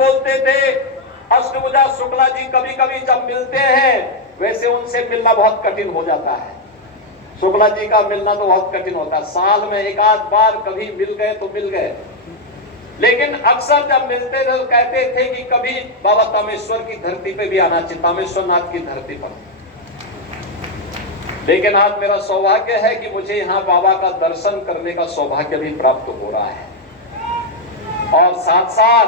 बोलते थे। अष्टभुजा शुक्ला जी कभी कभी जब मिलते हैं, वैसे उनसे मिलना बहुत कठिन हो जाता है। शुक्ला जी का मिलना तो बहुत कठिन होता है, साल में एक आध बार कभी मिल गए तो मिल गए, लेकिन अक्सर जब मिलते थे तो कहते थे कि कभी बाबा तामेश्वर की धरती पे भी आना चाहिए, तामेश्वर नाथ की धरती पर। लेकिन आज मेरा सौभाग्य है कि मुझे यहाँ बाबा का दर्शन करने का सौभाग्य भी प्राप्त हो रहा है, और साथ साथ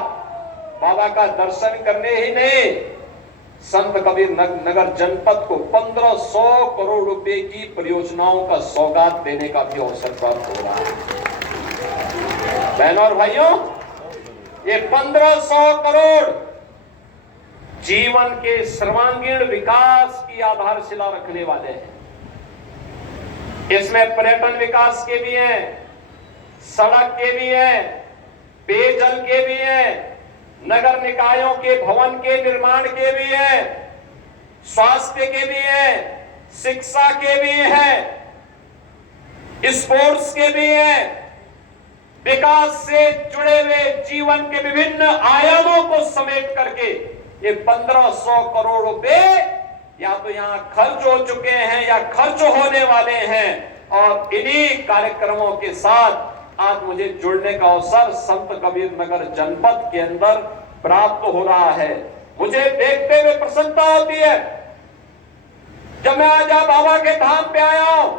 बाबा का दर्शन करने ही नहीं, संत कबीर नगर जनपद को 1500 करोड़ रुपए की परियोजनाओं का सौगात देने का भी अवसर प्राप्त हो रहा है। बहनों और भाइयों, ये 1500 करोड़ जीवन के सर्वांगीण विकास की आधारशिला रखने वाले हैं। इसमें पर्यटन विकास के भी हैं, सड़क के भी हैं, पेयजल के भी हैं, नगर निकायों के भवन के निर्माण के भी हैं, स्वास्थ्य के भी हैं, शिक्षा के भी हैं, स्पोर्ट्स के भी हैं। विकास से जुड़े हुए जीवन के विभिन्न आयामों को समेट करके ये 1500 करोड़ रुपए या तो यहां खर्च हो चुके हैं या खर्च होने वाले हैं, और इन्हीं कार्यक्रमों के साथ आज मुझे जुड़ने का अवसर संत कबीर नगर जनपद के अंदर प्राप्त हो रहा है। मुझे देखते हुए प्रसन्नता होती है। जब मैं आज बाबा के धाम पे आया हूं,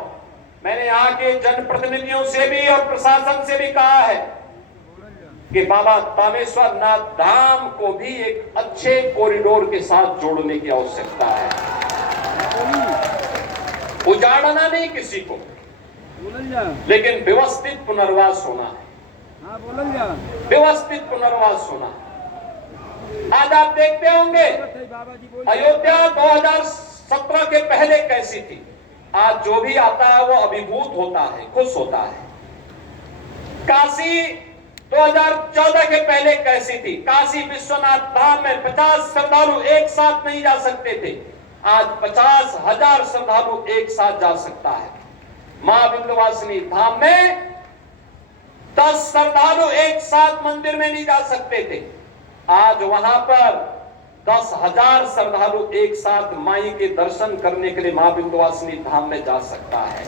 मैंने यहाँ के जनप्रतिनिधियों से भी और प्रशासन से भी कहा है कि बाबा तामेश्वर नाथ धाम को भी एक अच्छे कॉरिडोर के साथ जोड़ने की आवश्यकता है। उजाड़ना नहीं किसी को, लेकिन व्यवस्थित पुनर्वास होना है, व्यवस्थित पुनर्वास होना है। आज आप देखते होंगे अयोध्या 2017 के पहले कैसी थी, आज जो भी आता है वो अभिभूत होता है, खुश होता है। काशी 2014 के पहले कैसी थी, काशी विश्वनाथ धाम में 50 श्रद्धालु एक साथ नहीं जा सकते थे, आज 50,000 श्रद्धालु एक साथ जा सकता है। मां विंध्यवासिनी धाम में 10 श्रद्धालु एक साथ मंदिर में नहीं जा सकते थे, आज वहां पर 10,000 श्रद्धालु एक साथ माई के दर्शन करने के लिए मां विंध्यवासिनी धाम में जा सकता है।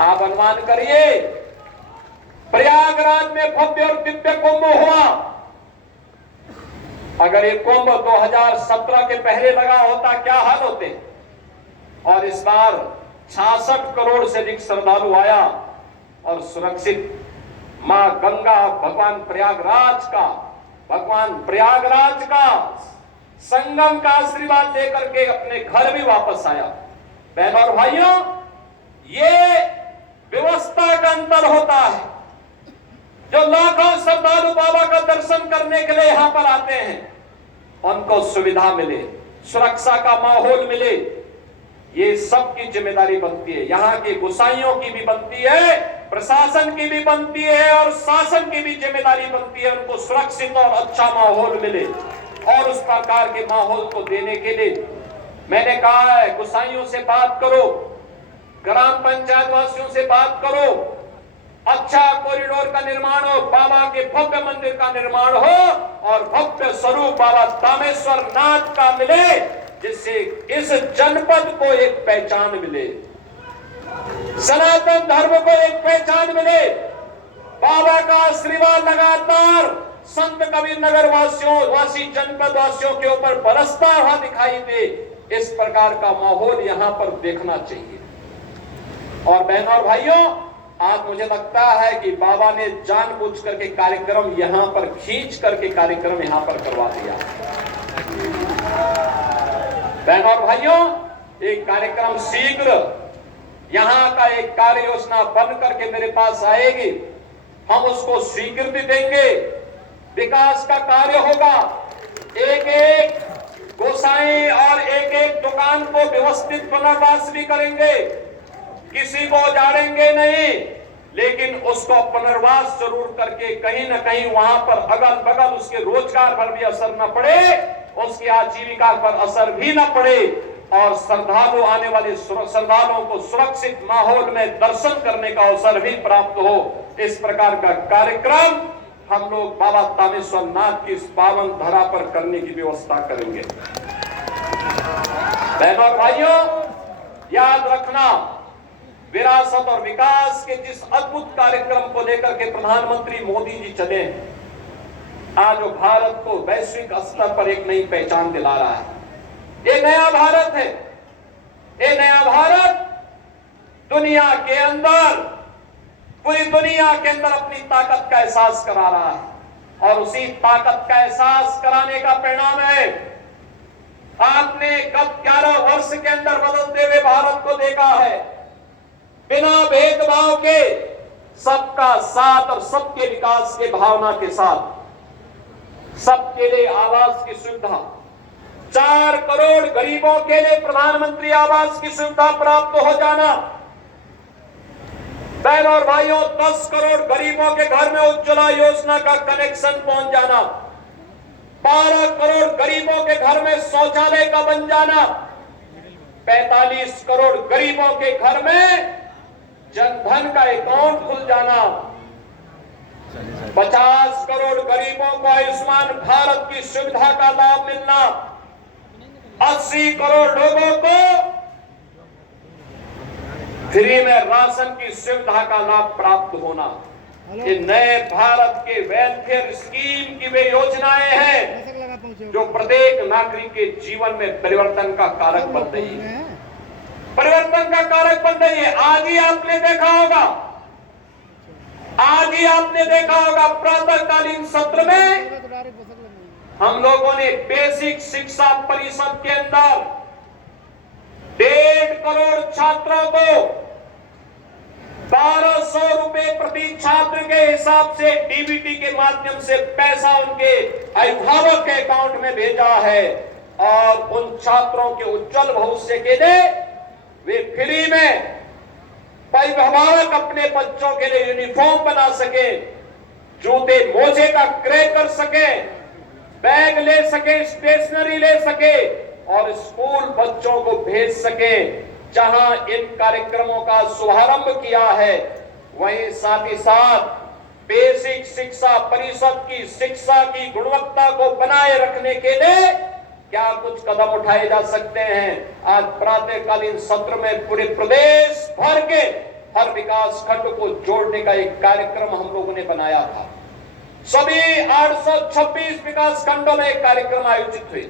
आप अनुमान करिए, प्रयागराज में भव्य और दिव्य कुंभ हुआ, अगर ये कुंभ 2017 के पहले लगा होता क्या हाल होते। और इस बार 66 करोड़ से अधिक श्रद्धालु आया और सुरक्षित मां गंगा भगवान प्रयागराज का संगम का आशीर्वाद लेकर के अपने घर भी वापस आया। बहनों और भाइयों, ये व्यवस्था का अंतर होता है। जो लाखों श्रद्धालु बाबा का दर्शन करने के लिए यहां पर आते हैं, उनको सुविधा मिले, सुरक्षा का माहौल मिले, ये सबकी जिम्मेदारी बनती है। यहाँ के गोसाइयों की भी बनती है, प्रशासन की भी बनती है, और शासन की भी जिम्मेदारी बनती है उनको सुरक्षित और अच्छा माहौल मिले। और उस प्रकार के माहौल को देने के लिए मैंने कहा है, गोसाइयों से बात करो, ग्राम पंचायत वासियों से बात करो, अच्छा कॉरिडोर का निर्माण हो, बाबा के भव्य मंदिर का निर्माण हो, और भव्य स्वरूप बाबा तामेश्वर नाथ का मिले, जिससे इस जनपद को एक पहचान मिले, सनातन धर्म को एक पहचान मिले, बाबा का आशीर्वाद लगातार संत कबीर नगर वासी जनपद वासियों के ऊपर बरसता हुआ दिखाई दे। इस प्रकार का माहौल यहाँ पर देखना चाहिए। और बहनों और भाइयों, आज मुझे लगता है कि बाबा ने जानबूझ करके कार्यक्रम यहाँ पर खींच करके कार्यक्रम यहाँ पर करवा दिया। बहनों और भाइयों, एक कार्यक्रम शीघ्र यहाँ का एक कार्य योजना बन करके मेरे पास आएगी, हम उसको स्वीकृति देंगे, विकास का कार्य होगा, एक एक गोसाई और एक एक दुकान को व्यवस्थित पुनर्वास भी करेंगे, किसी को उजाड़ेंगे नहीं, लेकिन उसको पुनर्वास जरूर करके कहीं न कहीं वहां पर अगल बगल उसके रोजगार पर भी असर न पड़े, उसकी आजीविका पर असर भी न पड़े, और श्रद्धालु आने वाले श्रद्धालुओं को सुरक्षित माहौल में दर्शन करने का अवसर भी प्राप्त हो। इस प्रकार का कार्यक्रम हम लोग बाबा तामेश्वर नाथ की इस पावन धरा पर करने की व्यवस्था करेंगे। बहनों और भाइयों, याद रखना, विरासत और विकास के जिस अद्भुत कार्यक्रम को लेकर के प्रधानमंत्री मोदी जी चले, आज वो भारत को वैश्विक स्तर पर एक नई पहचान दिला रहा है। ये नया भारत है। ये नया भारत दुनिया के अंदर, पूरी दुनिया के अंदर अपनी ताकत का एहसास करा रहा है और उसी ताकत का एहसास कराने का परिणाम है आपने गत 11 वर्ष के अंदर बदलते हुए भारत को देखा है। बिना भेदभाव के सबका साथ और सबके विकास के भावना के साथ सबके लिए आवास की सुविधा, 4 करोड़ गरीबों के लिए प्रधानमंत्री आवास की सुविधा प्राप्त हो जाना, बहनों और भाइयों 10 करोड़ गरीबों के घर में उज्ज्वला योजना का कनेक्शन पहुंच जाना, 12 करोड़ गरीबों के घर में शौचालय का बन जाना, 45 करोड़ गरीबों के घर में जनधन का अकाउंट खुल जाना, 50 करोड़ गरीबों को आयुष्मान भारत की सुविधा का लाभ मिलना, 80 करोड़ लोगों को फ्री में राशन की सुविधा का लाभ प्राप्त होना। ये नए भारत के वेलफेयर स्कीम की वे योजनाएं हैं जो प्रत्येक नागरिक के जीवन में परिवर्तन का कारक बन रही है। परिवर्तन का कारक बन रही है। आज ही आपने देखा होगा प्रातःकालीन सत्र में हम लोगों ने बेसिक शिक्षा परिषद के अंदर 1.5 करोड़ छात्रों को 1200 रुपए प्रति छात्र के हिसाब से डीबीटी के माध्यम से पैसा उनके अभिभावक के अकाउंट में भेजा है और उन छात्रों के उज्जवल भविष्य के लिए वे फ्री में अभिभावक अपने बच्चों के लिए यूनिफॉर्म बना सके, जूते मोजे का क्रय कर सके, बैग ले सके, स्टेशनरी ले सके और स्कूल बच्चों को भेज सके। जहां इन कार्यक्रमों का शुभारंभ किया है वहीं साथ ही साथ बेसिक शिक्षा परिषद की शिक्षा की गुणवत्ता को बनाए रखने के लिए क्या कुछ कदम उठाए जा सकते हैं। आज प्रातःकालीन सत्र में पूरे प्रदेश भर के हर विकास खंड को जोड़ने का एक कार्यक्रम हम लोगों ने बनाया था। सभी 826 विकास खंडों में एक कार्यक्रम आयोजित हुए।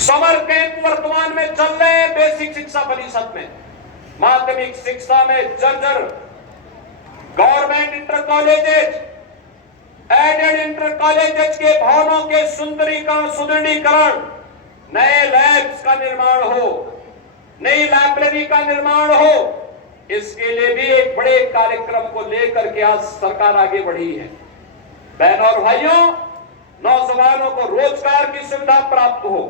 समर कैंप वर्तमान में चल रहे हैं बेसिक शिक्षा परिषद में। माध्यमिक शिक्षा में जर्जर government inter colleges, aided inter colleges के भवनों के सुदृढ़ीकरण, नए लैब्स का निर्माण हो, नई लाइब्रेरी का निर्माण हो, इसके लिए भी एक बड़े कार्यक्रम को लेकर के आज सरकार आगे बढ़ी है। बहनों और भाइयों, नौजवानों को रोजगार की सुविधा प्राप्त हो।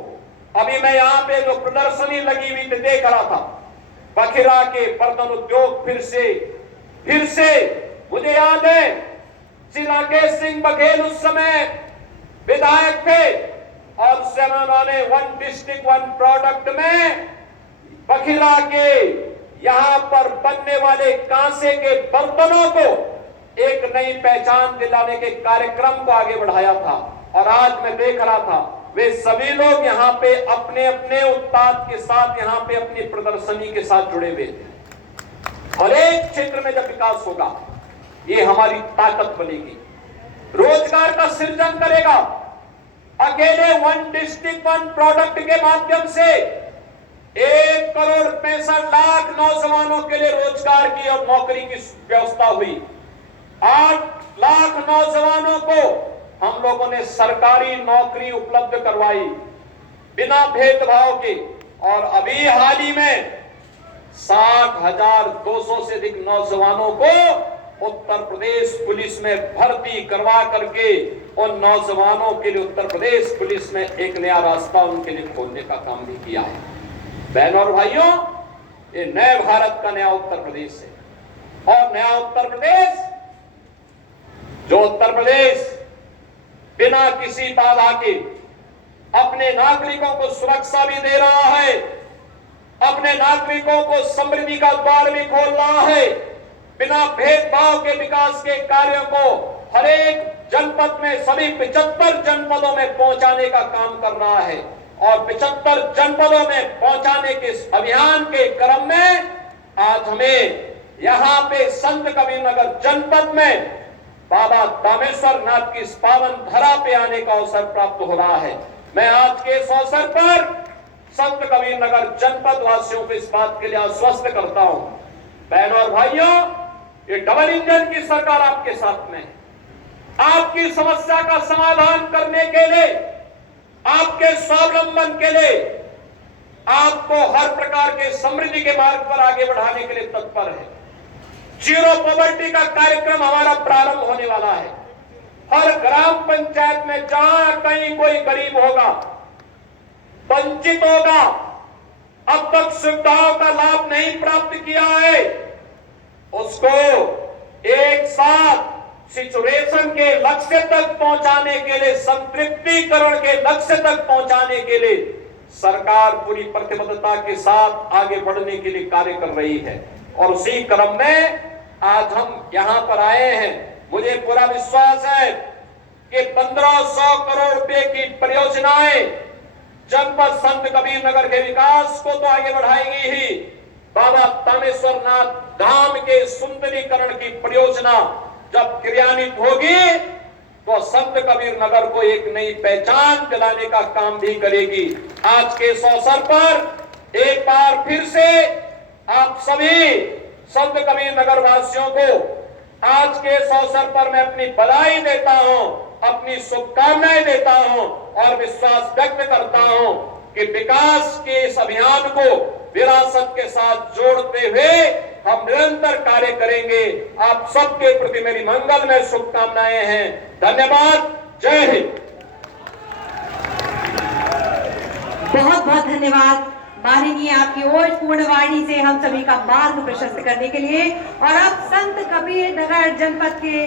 अभी मैं यहाँ पे जो प्रदर्शनी लगी हुई थी देख रहा था, बखिरा के बर्तन उद्योग फिर से मुझे याद है श्री राकेश सिंह बघेल उस समय विधायक थे और उस समय उन्होंने 1 डिस्ट्रिक्ट 1 प्रोडक्ट में बखिरा के यहाँ पर बनने वाले कांसे के बर्तनों को एक नई पहचान दिलाने के कार्यक्रम को आगे बढ़ाया था। और आज मैं देख रहा था वे सभी लोग यहाँ पे अपने अपने उत्पाद के साथ यहाँ पे अपनी प्रदर्शनी के साथ जुड़े हुए थे। हर एक क्षेत्र में जब विकास होगा ये हमारी ताकत बनेगी, रोजगार का सृजन करेगा। अकेले 1 डिस्ट्रिक्ट 1 प्रोडक्ट के माध्यम से 1 करोड़ 65 लाख नौजवानों के लिए रोजगार की और नौकरी की व्यवस्था हुई। 8 लाख नौजवानों को हम लोगों ने सरकारी नौकरी उपलब्ध करवाई बिना भेदभाव के। और अभी हाल ही में 60,200 से अधिक नौजवानों को उत्तर प्रदेश पुलिस में भर्ती करवा करके उन नौजवानों के लिए उत्तर प्रदेश पुलिस में एक नया रास्ता उनके लिए खोलने का काम भी किया है। बहनों और भाइयों, ये नए भारत का नया उत्तर प्रदेश है। और नया उत्तर प्रदेश, जो उत्तर प्रदेश बिना किसी बाधा के अपने नागरिकों को सुरक्षा भी दे रहा है, अपने नागरिकों को समृद्धि का द्वार भी खोल रहा है, बिना भेदभाव के विकास के कार्यों को हर एक जनपद में सभी 75 जनपदों में पहुंचाने का काम कर रहा है और 75 जनपदों में पहुंचाने के इस अभियान के क्रम में आज हमें यहाँ पे संत कबीरनगर जनपद में बाबा दामेश्वर नाथ की इस पावन धरा पे आने का अवसर प्राप्त हो रहा है। मैं आज के इस अवसर पर संत कबीरनगर जनपद वासियों को इस बात के लिए आश्वस्त करता हूं, बहनों और भाइयों, ये डबल इंजन की सरकार आपके साथ में है। आपकी समस्या का समाधान करने के लिए, आपके स्वावलंबन के लिए, आपको हर प्रकार के समृद्धि के मार्ग पर आगे बढ़ाने के लिए तत्पर है। जीरो पॉवर्टी का कार्यक्रम हमारा प्रारंभ होने वाला है। हर ग्राम पंचायत में जहां कहीं कोई गरीब होगा, वंचित होगा, अब तक सुविधाओं का लाभ नहीं प्राप्त किया है, उसको एक साथ सिचुएशन के लक्ष्य तक पहुंचाने के लिए, संतृप्तिकरण के लक्ष्य तक पहुंचाने के लिए सरकार पूरी प्रतिबद्धता के साथ आगे बढ़ने के लिए कार्य कर रही है। और उसी क्रम में आज हम यहां पर आए हैं। मुझे पूरा विश्वास है कि 1500 करोड़ रुपए की परियोजनाएं जनपद संत कबीरनगर के विकास को तो आगे बढ़ाएगी ही, बाबा दामेश्वर नाथ धाम के सुंदरीकरण की परियोजना जब क्रियान्वित होगी तो संत कबीरनगर को एक नई पहचान दिलाने का काम भी करेगी। आज के इस अवसर पर एक बार फिर से आप सभी संत कबीरनगर वासियों को आज के इस अवसर पर मैं अपनी बधाई देता हूं, अपनी शुभकामनाएं देता हूं और विश्वास व्यक्त करता हूं कि विकास के इस अभियान को विरासत के साथ जोड़ते हुए हम निरंतर कार्य करेंगे। आप सबके प्रति मेरी मंगलमय शुभकामनाएं हैं। धन्यवाद। जय हिंद। बहुत बहुत धन्यवाद माननीय, आपकी ओज पूर्ण वाणी से हम सभी का मार्ग प्रशस्त करने के लिए। और अब संत कबीरनगर जनपद के